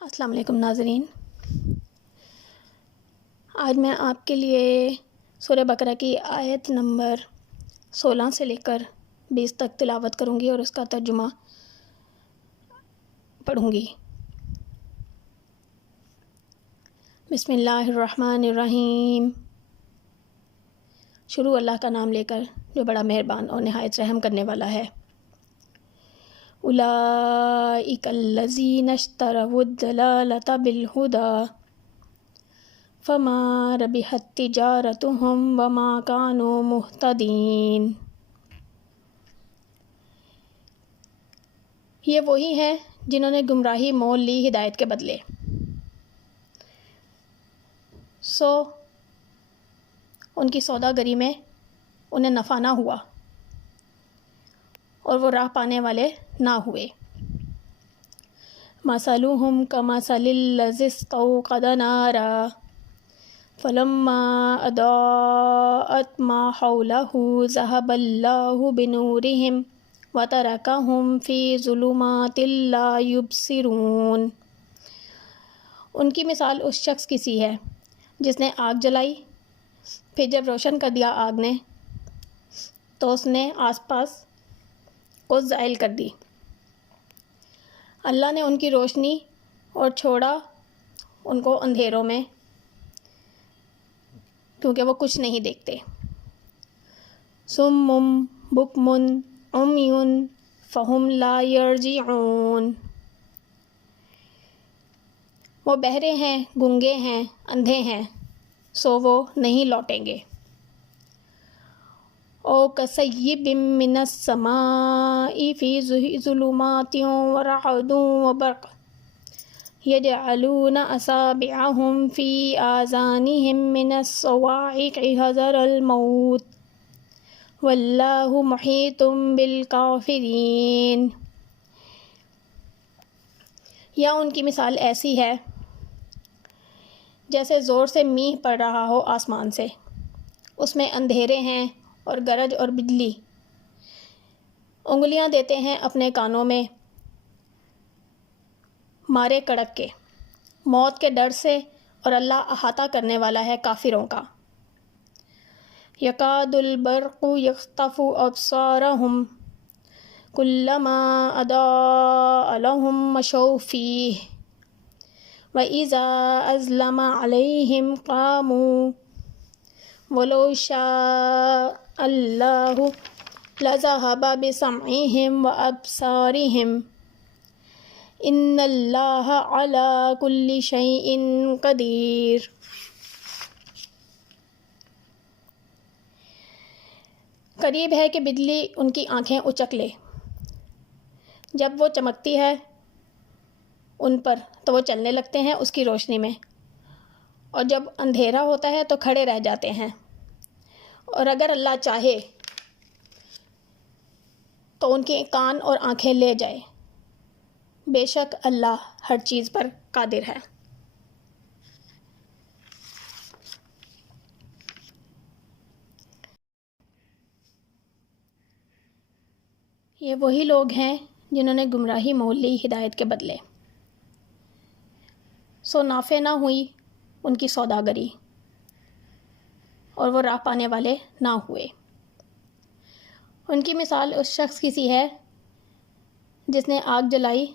السلام علیکم ناظرین، آج میں آپ کے لیے سورہ بقرہ کی آیت نمبر 16 سے لے کر 20 تک تلاوت کروں گی اور اس کا ترجمہ پڑھوں گی۔ بسم اللہ الرحمن الرحیم۔ شروع اللہ کا نام لے کر جو بڑا مہربان اور نہایت رحم کرنے والا ہے۔ اولئک الذین اشتروا الضلالۃ بالہدی فما ربحت تجارتہم وما کانوا مہتدین۔ یہ وہی ہیں جنہوں نے گمراہی مول لی ہدایت کے بدلے، سو ان کی سوداگری میں انہیں نفع نہ ہوا اور وہ راہ پانے والے نہ ہوئے۔ مثلہم کمثل الذی استوقد نارا فلما اضاءت ما حولہ ذہب اللہ بنورہم وترکہم فی ظلمات لا یبصرون۔ ان کی مثال اس شخص کی سی ہے جس نے آگ جلائی، پھر جب روشن کر دیا آگ نے تو اس نے آس پاس کو زائل کر دی۔ اللہ نے ان کی روشنی اور چھوڑا ان کو اندھیروں میں، کیونکہ وہ کچھ نہیں دیکھتے۔ صم بکم عمی فہم لا یرجعون۔ وہ بہرے ہیں، گونگے ہیں، اندھے ہیں، سو وہ نہیں لوٹیں گے۔ او کصیب من السماء فی ظلمات ورعد وبرق یجعلون اصابعهم فی آذانهم من الصواعق حذر الموت واللہ محیط بالکافرین۔ یا ان کی مثال ایسی ہے جیسے زور سے میںہ پڑ رہا ہو آسمان سے، اس میں اندھیرے ہیں اور گرج اور بجلی، انگلیاں دیتے ہیں اپنے کانوں میں مارے کڑک کے، موت کے ڈر سے، اور اللہ احاطہ کرنے والا ہے کافروں کا۔ یکاد البرق یخطف ابصارہم کلما اضاء لہم مشوا فیہ وَإِذَا أَظْلَمَ عَلَيْهِمْ قَامُوا وَلَوْ شَاءَ اللَّهُ لَذَهَبَ بِسَمْعِهِمْ وَأَبْصَارِهِمْ إِنَّ اللَّهَ عَلَى كُلِّ شَيْءٍ قَدِيرٌ۔ قریب ہے کہ بجلی ان کی آنکھیں اچک لے، جب وہ چمکتی ہے ان پر تو وہ چلنے لگتے ہیں اس کی روشنی میں، اور جب اندھیرا ہوتا ہے تو کھڑے رہ جاتے ہیں، اور اگر اللہ چاہے تو ان کے کان اور آنکھیں لے جائے۔ بے شک اللہ ہر چیز پر قادر ہے۔ یہ وہی لوگ ہیں جنہوں نے گمراہی مول لی ہدایت کے بدلے، سو نافع نہ ہوئی ان کی سوداگری اور وہ راہ پانے والے نہ ہوئے۔ ان کی مثال اس شخص کی سی ہے جس نے آگ جلائی،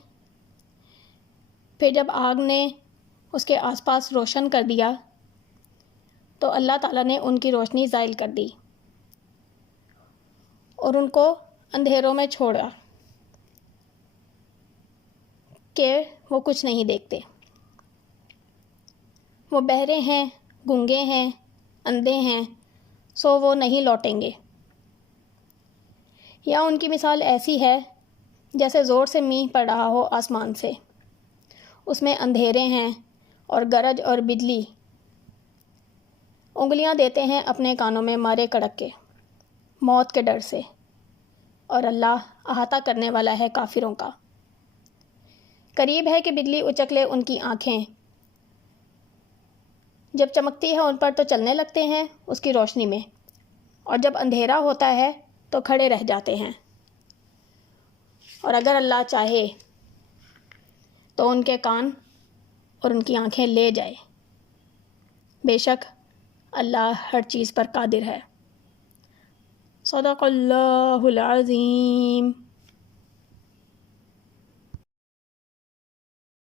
پھر جب آگ نے اس کے آس پاس روشن کر دیا تو اللہ تعالیٰ نے ان کی روشنی زائل کر دی اور ان کو اندھیروں میں چھوڑا کہ وہ کچھ نہیں دیکھتے۔ وہ بہرے ہیں، گونگے ہیں، اندھے ہیں، سو وہ نہیں لوٹیں گے۔ یا ان کی مثال ایسی ہے جیسے زور سے میںہ پڑ رہا ہو آسمان سے، اس میں اندھیرے ہیں اور گرج اور بجلی، انگلیاں دیتے ہیں اپنے کانوں میں مارے کڑک کے، موت کے ڈر سے، اور اللہ احاطہ کرنے والا ہے کافروں کا۔ قریب ہے کہ بجلی اچک لے ان کی آنکھیں، جب چمکتی ہے ان پر تو چلنے لگتے ہیں اس کی روشنی میں، اور جب اندھیرا ہوتا ہے تو کھڑے رہ جاتے ہیں، اور اگر اللہ چاہے تو ان کے کان اور ان کی آنکھیں لے جائے۔ بے شک اللہ ہر چیز پر قادر ہے۔ صدق اللہ العظیم۔